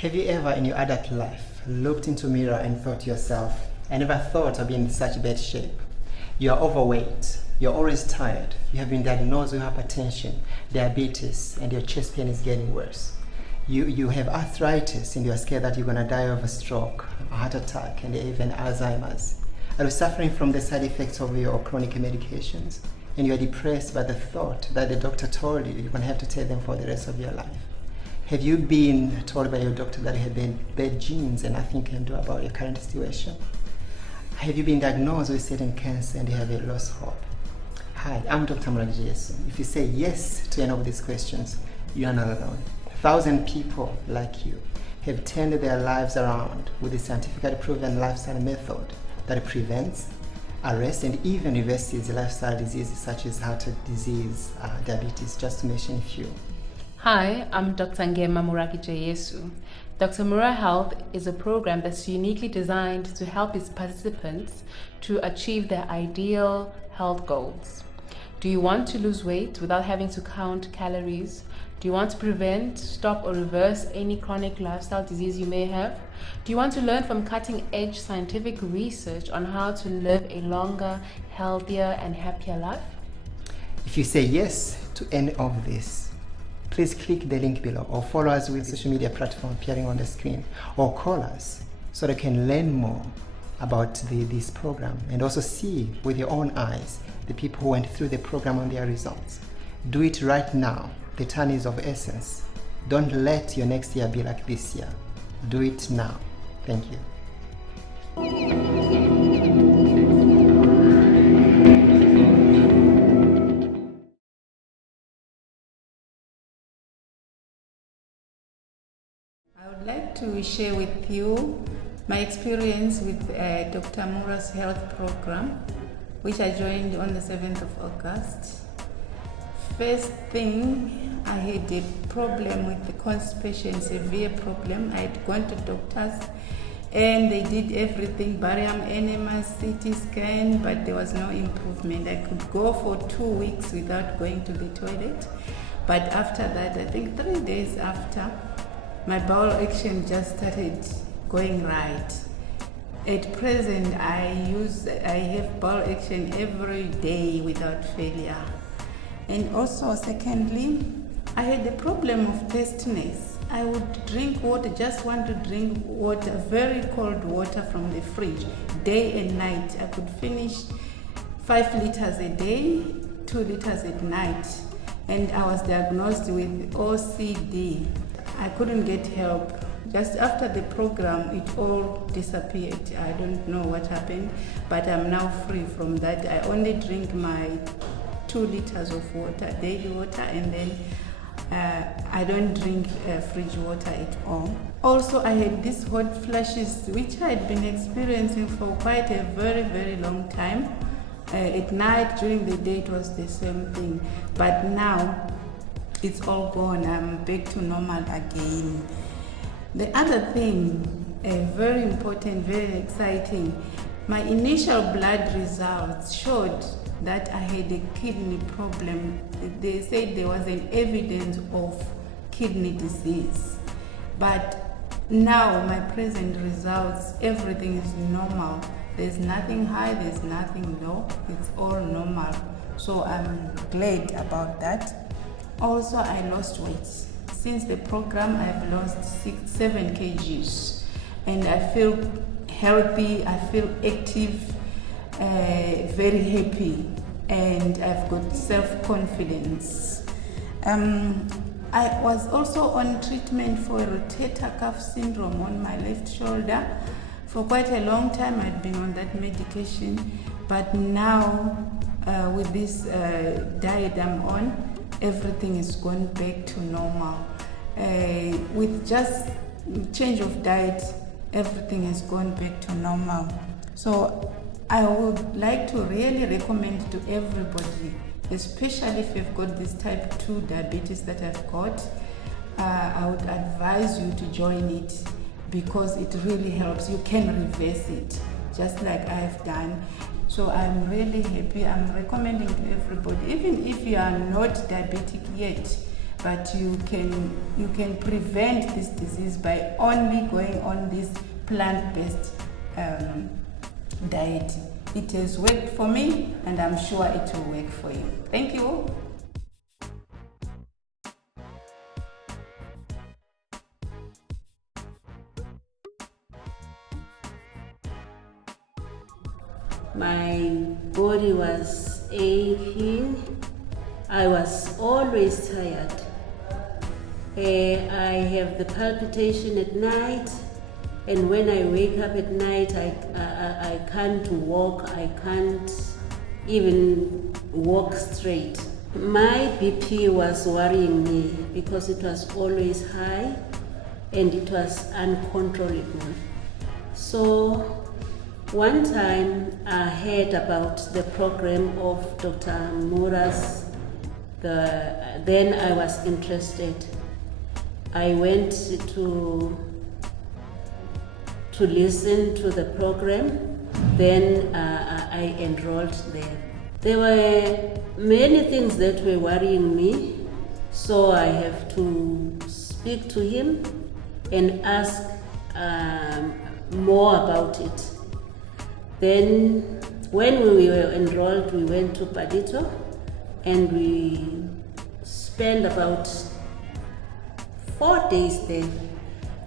Have you ever in your adult life looked into a mirror and thought to yourself, I never thought I'd be in such bad shape? You are overweight, you're always tired, you have been diagnosed with hypertension, diabetes, and your chest pain is getting worse. You have arthritis and you're scared that you're going to die of a stroke, a heart attack, and even Alzheimer's. Are you suffering from the side effects of your chronic medications? And you're depressed by the thought that the doctor told you you're going to have to take them for the rest of your life? Have you been told by your doctor that you have bad genes and nothing you can do about your current situation? Have you been diagnosed with certain cancer and you have lost hope? Hi, I'm Dr. Mura. If you say yes to any of these questions, you are not alone. 1,000 people like you have turned their lives around with a scientifically proven lifestyle method that prevents, arrests, and even reverses lifestyle diseases such as heart disease, diabetes, just to mention a few. Hi, I'm Dr. Mura Health. Dr. Mura Health is a program that's uniquely designed to help its participants to achieve their ideal health goals. Do you want to lose weight without having to count calories? Do you want to prevent, stop, or reverse any chronic lifestyle disease you may have? Do you want to learn from cutting-edge scientific research on how to live a longer, healthier, and happier life? If you say yes to any of this, please click the link below or follow us with social media platform appearing on the screen, or call us so that you can learn more about this program and also see with your own eyes the people who went through the program and their results. Do it right now. The time is of essence. Don't let your next year be like this year. Do it now. Thank you. I would like to share with you my experience with Dr. Mura's Health Program, which I joined on the 7th of August. First thing, I had a problem with the constipation, severe problem. I had gone to doctors and they did everything, barium enema, CT scan, but there was no improvement. I could go for 2 weeks without going to the toilet, but after that, I think 3 days after, my bowel action just started going right. At present, I have bowel action every day without failure. And also, secondly, I had the problem of thirstiness. I would drink water, just want to drink water, very cold water from the fridge, day and night. I could finish 5 liters a day, 2 liters at night. And I was diagnosed with OCD. I couldn't get help. Just after the program, it all disappeared. I don't know what happened, but I'm now free from that. I only drink my 2 liters of water, daily water, and then I don't drink fridge water at all. Also, I had these hot flashes, which I had been experiencing for quite a very, very long time. At night, during the day, it was the same thing. But now, it's all gone. I'm back to normal again. The other thing, very important, very exciting, my initial blood results showed that I had a kidney problem. They said there was an evidence of kidney disease. But now my present results, everything is normal. There's nothing high, there's nothing low, it's all normal. So I'm glad about that. Also, I lost weight. Since the program, I've lost 7 kgs. And I feel healthy, I feel active, very happy, and I've got self-confidence. I was also on treatment for rotator cuff syndrome on my left shoulder. For quite a long time I'd been on that medication, but now with this diet I'm on, everything is gone back to normal. With just change of diet, everything has gone back to normal. So I would like to really recommend to everybody, especially if you've got this type 2 diabetes that I've got, I would advise you to join it because it really helps. You can reverse it, just like I've done. So I'm really happy. I'm recommending to everybody, even if you are not diabetic yet, but you can prevent this disease by only going on this plant-based diet. It has worked for me, and I'm sure it will work for you. Thank you. My body was aching. I was always tired. I have the palpitation at night, and when I wake up at night, I can't walk. I can't even walk straight. My BP was worrying me because it was always high and it was uncontrollable. So one time I heard about the program of Dr. Mura's, then I was interested. I went to listen to the program, then I enrolled there. There were many things that were worrying me, so I have to speak to him and ask more about it. Then when we were enrolled, we went to Padito and we spent about 4 days there.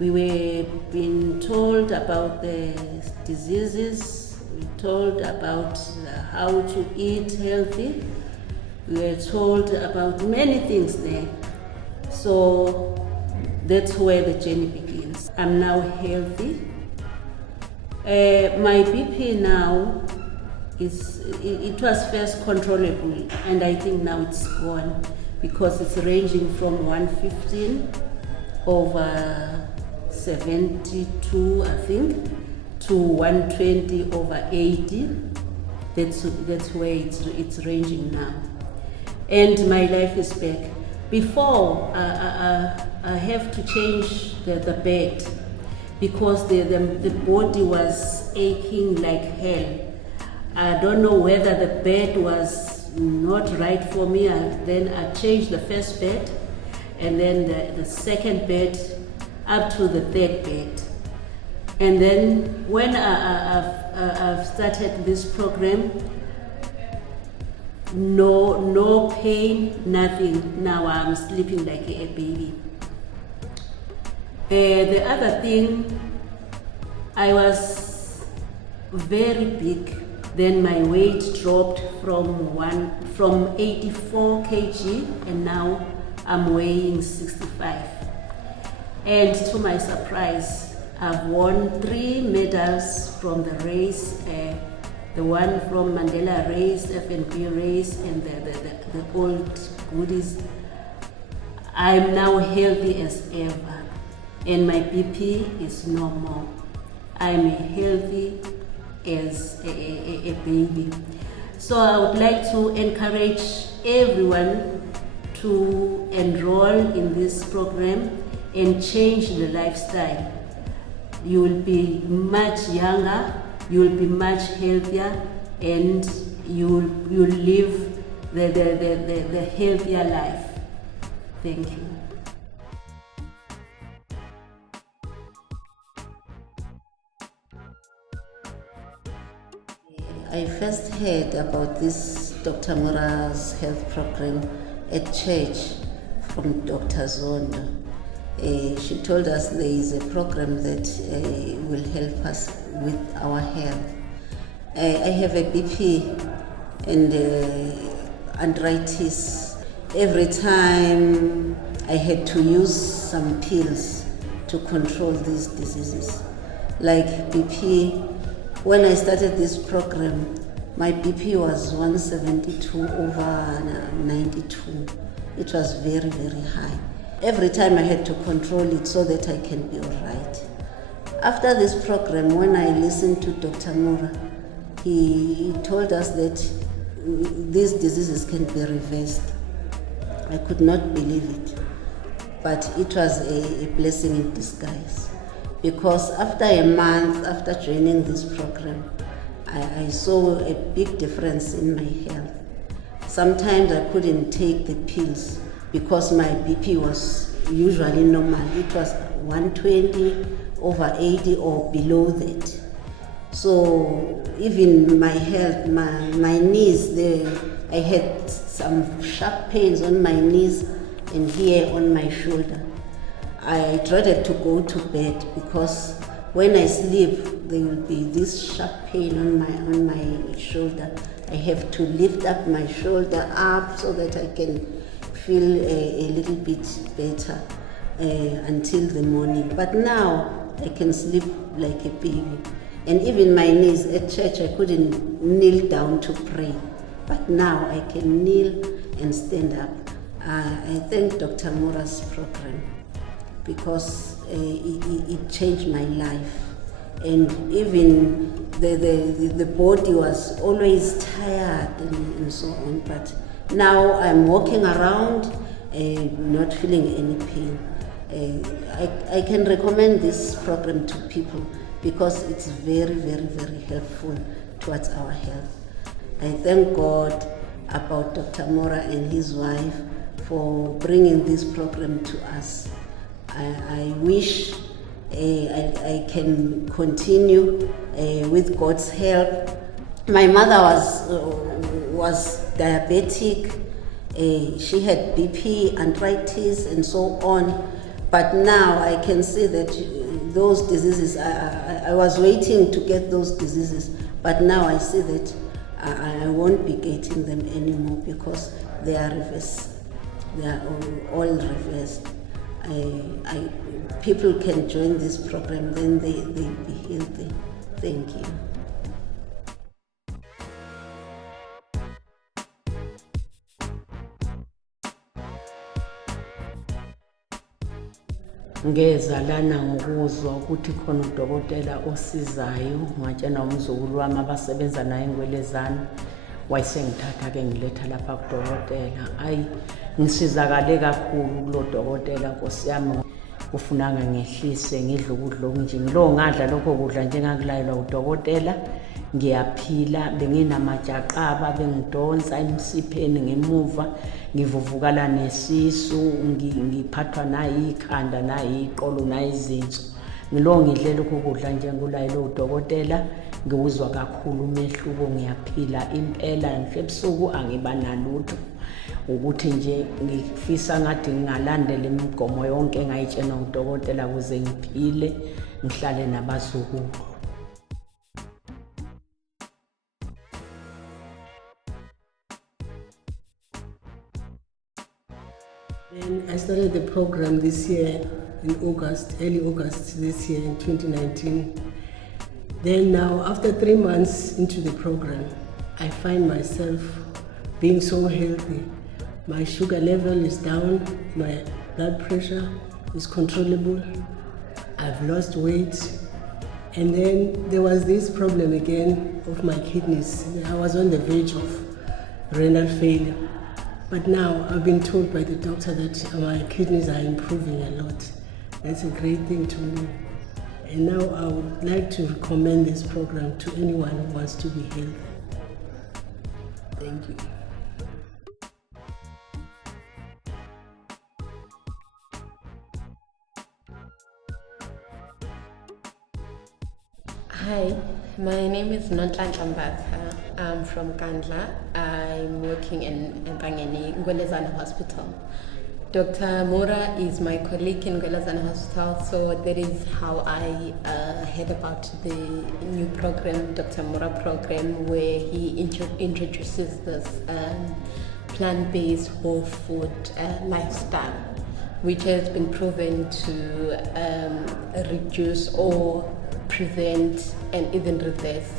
We were being told about the diseases, we were told about how to eat healthy, we were told about many things there. So that's where the journey begins. I'm now healthy. My BP now it was first controllable, and I think now it's gone because it's ranging from 115 over 72, I think, to 120 over 80. That's where it's ranging now, and my life is back. Before I have to change the bed, because the body was aching like hell. I don't know whether the bed was not right for me. Then I changed the first bed, and then the second bed, up to the third bed. And then when I've started this program, no pain, nothing. Now I'm sleeping like a baby. The other thing, I was very big. Then my weight dropped from 84 kg, and now I'm weighing 65. And to my surprise, I've won 3 medals from the race, the one from Mandela race, FNB race, and the old goodies. I'm now healthy as ever, and my BP is normal. I'm healthy as a baby. So I would like to encourage everyone to enroll in this program and change the lifestyle. You will be much younger, you will be much healthier, and you will live the healthier life. Thank you. I first heard about this Dr. Mura's health program at church from Dr. Zondo. She told us there is a program that will help us with our health. I have a BP and arthritis. Every time I had to use some pills to control these diseases, like BP. When I started this program, my BP was 172 over 92. It was very, very high. Every time I had to control it so that I can be all right. After this program, when I listened to Dr. Mura, he told us that these diseases can be reversed. I could not believe it, but it was a blessing in disguise. Because after a month after joining this program, I saw a big difference in my health. Sometimes I couldn't take the pills because my BP was usually normal. It was 120 over 80 or below that. So even my health, my knees, I had some sharp pains on my knees and here on my shoulder. I dreaded to go to bed because when I sleep, there will be this sharp pain on my shoulder. I have to lift up my shoulder up so that I can feel a little bit better until the morning. But now I can sleep like a baby. And even my knees at church, I couldn't kneel down to pray. But now I can kneel and stand up. I thank Dr. Mura's program because it changed my life. And even the body was always tired and so on. But now I'm walking around not feeling any pain. I can recommend this program to people because it's very, very, very helpful towards our health. I thank God about Dr. Mura and his wife for bringing this program to us. I wish I can continue with God's help. My mother was diabetic. She had BP, arthritis, and so on. But now I can see that those diseases, I was waiting to get those diseases, but now I see that I won't be getting them anymore because they are reversed. They are all reversed. People can join this program, then they'll be healthy. Thank you. Ngeza lana ngokuzwa ukuthi khona udokotela osizayo ngatshena umzukulu wami abasebenza naye eNgwelezana wayesengithatha ke ngiletha lapha kudokotela. Ayi ngisizakale kakhulu kulo dokotela Nkosi yami, kufunanga ngehlise ngidle ukudla okunje. Ngilo ngadla lokho kudla njengakulayelwa udokotela ngiyaphila. Benginamajaqaba bengidonsa emsipheni ngemuva, ngivuvukala nesisu, ngiphathwa nayikhanda nayiqolo nayizinso. Ngilo ngidle lokho kudla njengolayelwa udokotela, ngiwuzwa kakhulu umehluko, ngiyaphila impela. Ngisho ebusuku angiba nalutho, ukuthi nje ngifisa ngathi ngingalandela imigomo yonke engayitshena udokotela ukuze ngiphile ngihlale nabazukulu. Then I started the program this year in August, early August this year in 2019. Then now, after 3 months into the program, I find myself being so healthy. My sugar level is down, my blood pressure is controllable, I've lost weight. And then there was this problem again of my kidneys. I was on the verge of renal failure. But now I've been told by the doctor that my kidneys are improving a lot. That's a great thing to know. And now I would like to recommend this program to anyone who wants to be healthy. Thank you. Hi, my name is Nonhlanhla Mbatha. I'm from Kandla. I'm working in Mpangeni, Ngwelezana Hospital. Dr. Mura is my colleague in Ngwelezana Hospital, so that is how I heard about the new program, Dr. Mura program, where he introduces this plant-based whole food lifestyle, which has been proven to reduce or prevent and even reverse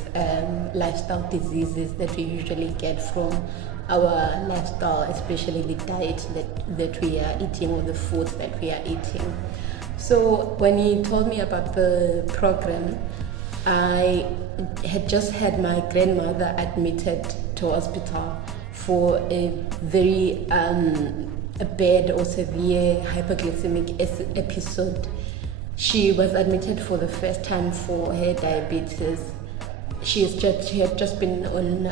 lifestyle diseases that we usually get from our lifestyle, especially the diet that we are eating or the foods that we are eating. So when he told me about the program, I had just had my grandmother admitted to hospital for a very a bad or severe hypoglycemic episode. She was admitted for the first time for her diabetes. she had just been on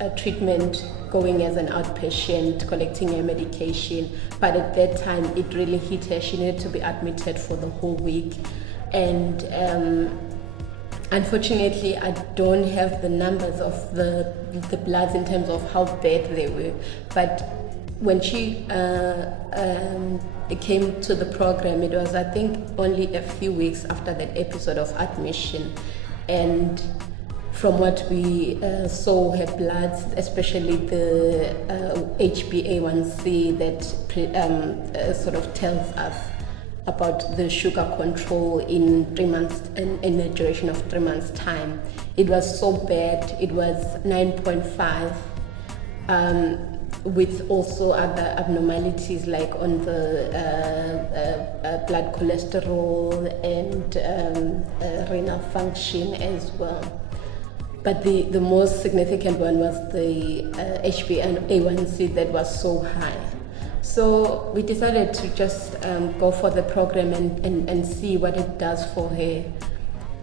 a treatment, going as an outpatient, collecting her medication. But at that time, it really hit her. She needed to be admitted for the whole week. And unfortunately, I don't have the numbers of the bloods in terms of how bad they were. But when she came to the program, it was, I think, only a few weeks after that episode of admission. And from what we saw, her bloods, especially the HbA1c, that sort of tells us about the sugar control in 3 months, in a duration of 3 months' time. It was so bad. It was 9.5, with also other abnormalities like on the blood cholesterol and renal function as well. But the most significant one was the HbA1c that was so high. So we decided to just go for the program and see what it does for her.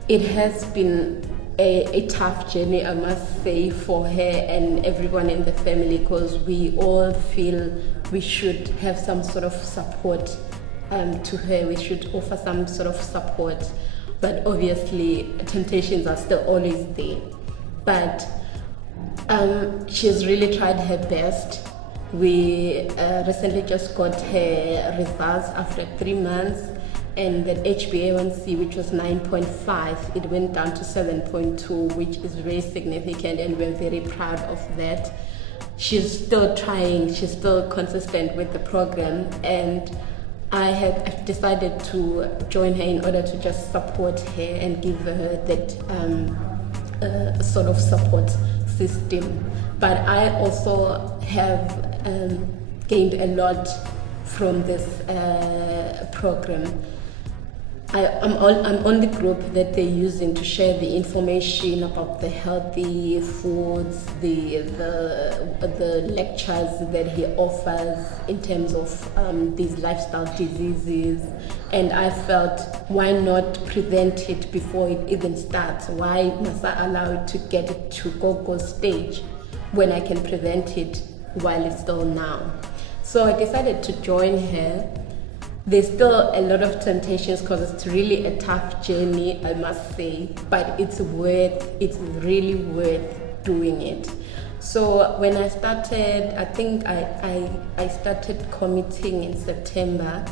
It has been a tough journey, I must say, for her and everyone in the family, because we all feel we should have some sort of support to her. We should offer some sort of support. But obviously, temptations are still always there. But she's really tried her best. We recently just got her results after 3 months, and that HbA1c, which was 9.5, it went down to 7.2, which is very significant, and we're very proud of that. She's still trying, she's still consistent with the program, and I've decided to join her in order to just support her and give her that sort of support system. But I also have gained a lot from this program. I'm on the group that they're using to share the information about the healthy foods, the lectures that he offers in terms of these lifestyle diseases. And I felt, why not prevent it before it even starts? Why must I allow it to get it to go stage when I can prevent it while it's still now? So I decided to join her. There's still a lot of temptations because it's really a tough journey, I must say, but it's really worth doing it. So when I started, I think I started committing in September.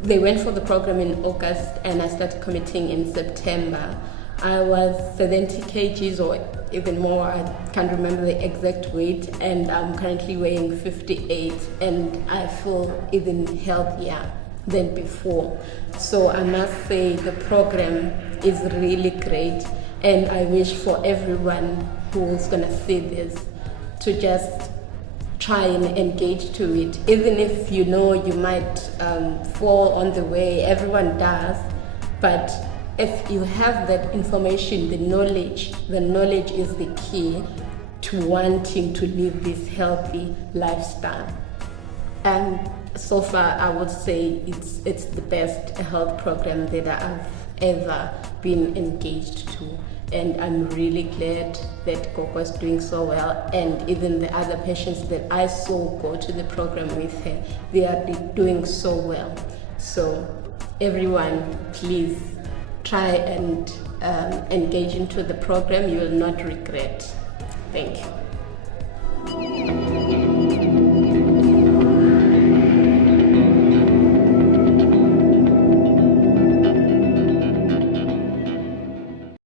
They went for the program in August and I started committing in September. I was 70 kgs or even more, I can't remember the exact weight, and I'm currently weighing 58, and I feel even healthier than before. So I must say the program is really great, and I wish for everyone who's gonna see this to just try and engage to it. Even if you know you might fall on the way, everyone does, but if you have that information, the knowledge is the key to wanting to live this healthy lifestyle. And so far, I would say it's the best health program that I've ever been engaged to. And I'm really glad that Gogo is doing so well. And even the other patients that I saw go to the program with her, they are doing so well. So everyone, please try and engage into the program. You will not regret. Thank you.